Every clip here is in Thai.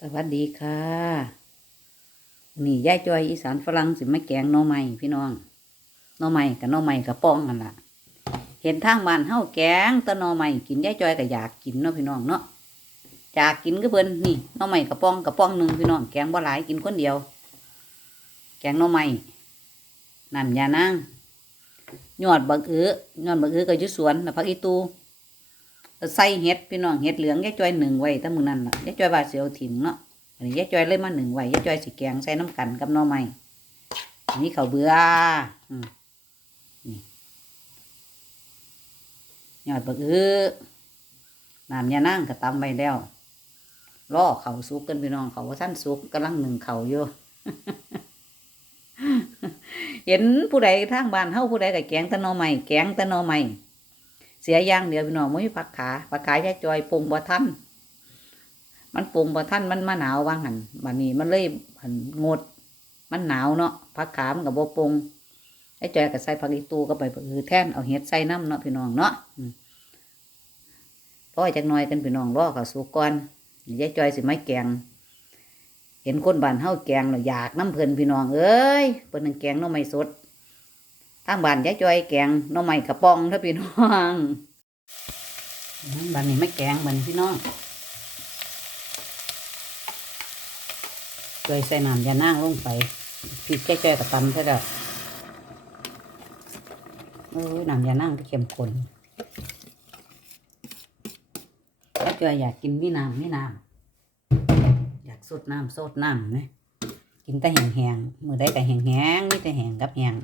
สวัสดีค่ะนี่ยายจอยอีสานฝรั่งสิมาแกงน่อไม้พี่น้องน่อไม้กับน่อไม้กับป้องกันล่ะเห็นทางบ้านเฮาแกงตะน่อไม้กินยายจอยก็อยากกินเนาะพี่น้องเนาะอยากกินก็เบิ่นนี่น่อไม้กับป้องกับป้องหนึ่งพี่น้องแกงบ่หลายกินคนเดียว แกงน่อไม้น้ำยานางยอดบักเอือยอดบักเอือก็ยู่สวนแล้วผักอีตู ใส่เห็ดพี่น้องเห็ดเหลืองยายจอยหนึ่งไว้ตั้งมือนั้นล่ะยายจอยว่าสิเอถิ่มเนาะอันนี้ยายจอยเลยมาหนึ่งไว้ยายจอยสิแกงใส่น้ำกันกับน่อไม้อันนี้เขาเบื่ออืมนี่ยอดบักอื้อน้ำยานั่งก็ตำไว้แล้วล่อเขาสุกกันพี่น้องเขาว่าท่านสุกกำลังหนึ่งเขาอยู่เห็นผู้ใดทางบ้านเฮาผู้ใดก็แกงตะน่อไม้แกงตะน่อไม้ เสียอย่างเดียวพี่น้องไม่มีผักขาผักขายายจอยปรุงบ่ทันมันปรุงบ่ทันมันมาหนาวว่างหันบัดนี้มันเลยหันงด มันหนาวเนาะผักขามันกับบ่ปรุงไอ้จอยก็ใส่ผักอีตูก็ไปคือแท่นเอาเห็ดใส่น้ำเนาะพี่น้องเนาะอืมร้อจักน่อยกันพี่น้องรอเขาสุกก่อนยายจอยสิไม่แกง เห็นคนบ้านเฮาแกงแล้วอยากน้ำเพลินพี่น้องเอ้ยเพิ่นนั่งแกงน้อไม่สดทางบ้านยายจอยแกงน้อไม้กระป๋องเด้อพี่น้อง บ้านนี้ไม่แกงเหมือนพี่น้องจอยใส่น้ำยานั่งลงไปพริกแก่ๆกับตำใช่แล้วโอ้ยน้ำยานั่งก็เข้มข้นยายจออยากกินมีน้ำมีน้ำอยากสดน้ำสดน้ำไหมกินแต่แห้งๆมือได้แต่แห้งๆมีแต่แห้งกับแห้ง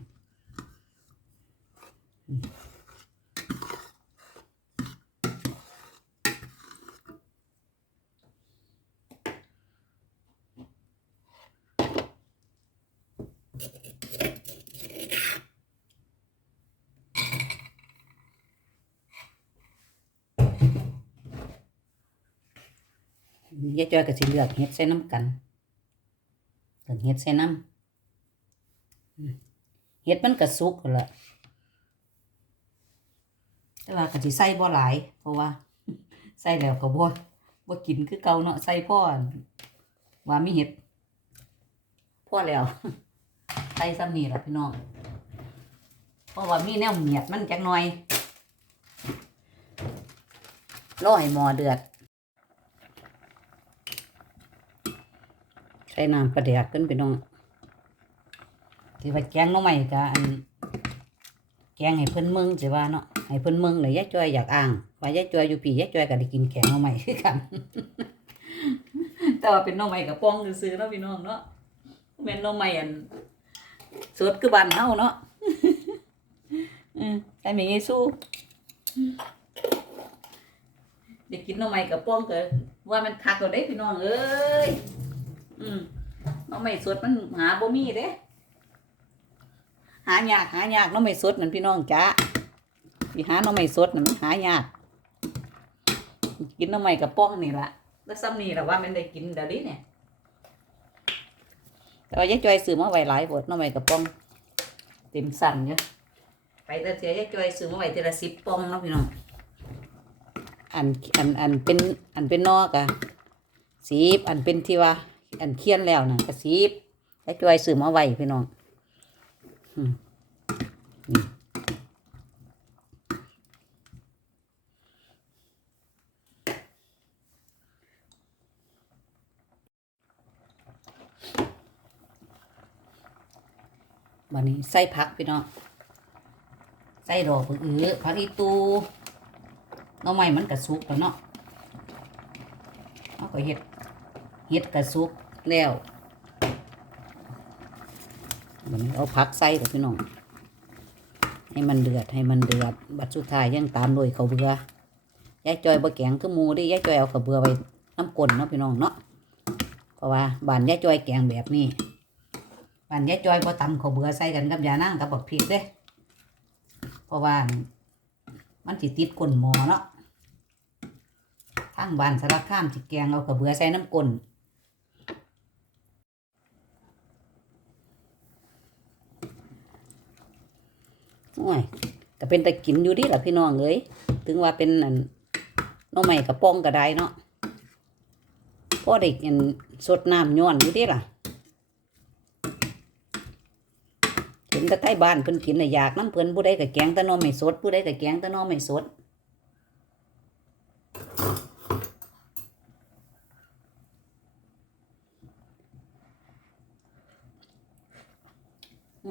ยายจอยก็สิเลือกเฮ็ดใส่น้ำกันเลือกเฮ็ดใส่น้ำเฮ็ดมันก็สุกแล้วล่ะแต่ว่าก็สิใส่บ่หลาย เพราะว่าใส่แล้วก็บ่บ่กินคือเก่าเนาะใส่พ่อว่ามีเฮ็ดพ่อแล้วใส่ซ้ำนี่ล่ะพี่น้องเพราะว่ามีแนวเมียดมันจักหน่อยรอให้หม้อเดือด ใส่น้ำปลาแดกขึ้นไปน้องที่ว่าแกงน้องใหม่กะอันแกงให้เพิ่นเมืองสิว่าเนาะให้เพิ่นเมืองเลยยายจอยอยากอ่างว่ายายจอยอยู่พี่ยายจอยก็ได้กินแกงน้องใหม่คือกันแต่ว่าเป็นน้องใหม่กับป้องซื้อเนาะพี่น้องเนาะแม่นน้องใหม่อันสดคือบ้านเฮาเนาะอืมแต่แม่ยายสู้เด็กกินน้องใหม่กับป้องก็ว่ามันคักกว่าได้พี่น้องเอ้ย อืมน้องไม่สดมันหาบ่มีเด้หายากหายากน้องไม่สดนั่นพี่น้องจ้าสิหาน้องไม่สดนั่นมันหายากกินน้องไม่กระป้องนี่ละแล้วซ้ำนี่ละว่ามันได้กินเดี๋ยวนี้เนี่ยแต่ว่ายายจอยซื้อมาไว้หลายบทน้องไม่กระป้องเต็มสั่นเยอะไปแต่เสียยายจอยซื้อมาไว้ทีละสิบปองเนาะพี่น้องอันอันอันเป็นอันเป็นนอกอะสีบอันเป็นที่ว่า อันเคียนแล้วนะกระสีบแล้วจอยซื้อมาไว้พี่น้องวันนี้ใส่ผักพี่น้องใส่ดอกผักอื้อผักอีตูน้องใหม่มันกระสุกแล้วเนาะเอาก็เห็ดเฮ็ดกระซุก แล้วมันเอาผักใส่กับพี่น้อง ให้มันเดือดให้มันเดือด บัดสุดท้ายยังตามโดยเขาเบือยายจอยบ่แกงคือมูดิยายจอยเอาขาเบือไว้น้ำกลนเนาะพี่น้องเนาะ เพราะว่าบานยายจอยแกงแบบนี้บานยายจอยบ่ตำขาเบือใส่กันกับยานางกับบักพริกเด้ เพราะว่ามันสิติดก้นหมอเนาะทางบ้านสารคามสิแกงเอากระเบือใส่น้ำกลน โอ้ยก็เป็นตะกินอยู่ดิล่ะพี่น้องเอ้ยถึงว่าเป็นอันน้องใหม่กระป้องก็ได้เนาะพ่อได้กินสดน้ำย้อนอยู่ดิล่ะเห็นแตะใต้บ้านเพิ่นกินน่ะอยากน้ำเพิ่นผู้ใดก็แกงแตะนอไม่สดผู้ใดก็แกงแตะนอไม่สด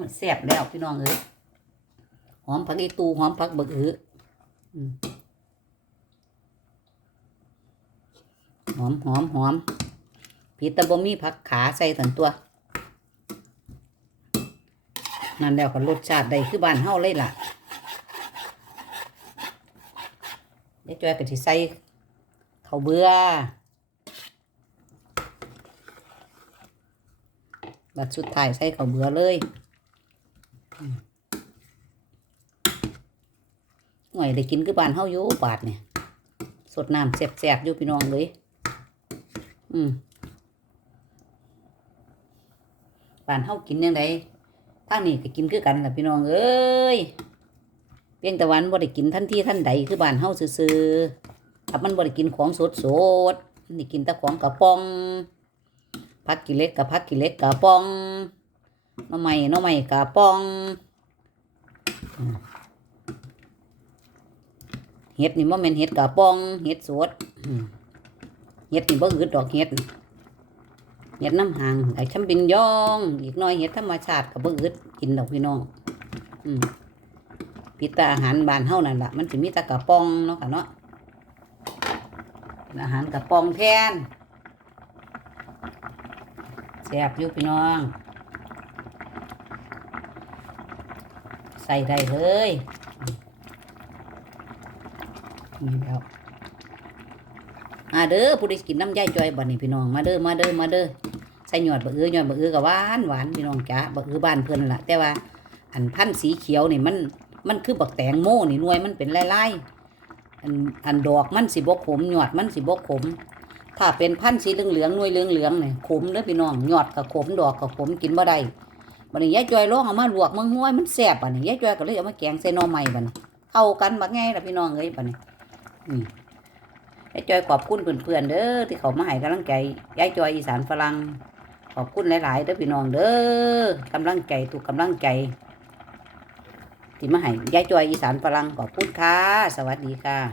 มันแซ่บแล้วพี่น้องเอ้ย อมผักอีตูหอมผักบักอื้อหอมหอมหอมพีตะบ่มีผักขาใส่ถันตัว นั่นแล้วก็รสชาติได้คือบ้านเฮาเลยล่ะเดี๋ยวจอยก็สิใส่ข้าวเบื่อบัดสุดท้ายใส่ข้าวเบื่อเลยอืม หน่อยได้กินคือบ้านเฮาอยู่บาทเนี่ยสดน้ำแซ่บๆอยู่พี่น้องเลยอืมบ้านเฮากินยังไงทางนี้ก็กินคือกันล่ะพี่น้องเอ้ยเพียงแต่วันบ่ได้กินทันที่ทันใดคือบ้านเฮาซื่อๆถ้ามันบ่ได้กินของสดสดนได้กินแต่ของกระป๋องพักกิเล็กกับพักกิเล็กกระป๋องน้อใหม่น้อใหม่กระป๋องอ เห็ดนี่บ่แม่นเห็ดกระป๋อง เห็ดสดเห็ดนี่บ่อืดดอกเห็ดเห็ดน้ำหางไอ้ชำบินยอง อีกหน้อยเห็ดธรรมชาติกับเบิ่งอึดกินดอกพี่น้อง อืมพิตาอาหารบ้านเฮานั่นล่ะมันสิมีแตะกระป๋องเนาะค่ะเนาะอาหารกระปองแทนแซ่บอยู่พี่น้อง ใส่ได้เลย นี่แล้วมาเด้อผู้ใดกินน้ำย่ายจอยบัดนี้พี่น้องมาเด้อมาเด้อมาเด้อใส่หยอดบะเอือหยอดบะเอือกับหวานหวานพี่น้องจ้าบะเอือบ้านเพิ่นล่ะแต่ว่าอันพันธุ์สีเขียวนี่มันมันคือบักแตงโมนี่หน่วยมันเป็นลายๆอันอันดอกมันสิบกขมหยอดมันสิบกขม ถ้าเป็นพันธุ์สีเหลืองเหลืองๆหน่วยเหลืองเหลืองนี่ขมเด้อพี่น้องหยอดกับขมดอกกับขมกินบ่ได้บัดนี้ยายจอยลองเอามาลวกมังห้วยมันแซ่บบัดนี้ยายจอยก็เลยเอามาแกงใส่หน่อไม้บัดนี้เข้ากันบักไงล่ะพี่น้องเอ้ยบัดนี้ ยายจอยขอบคุณเพื่อนๆเด้อที่เขามาให้กำลังใจยายจอยอีสานฝรั่งขอบคุณหลายๆเด้อพี่น้องเด้อกำลังใจถูกกำลังใจที่มาให้ยายจอยอีสานฝรั่งขอบคุณค่ะสวัสดีค่ะ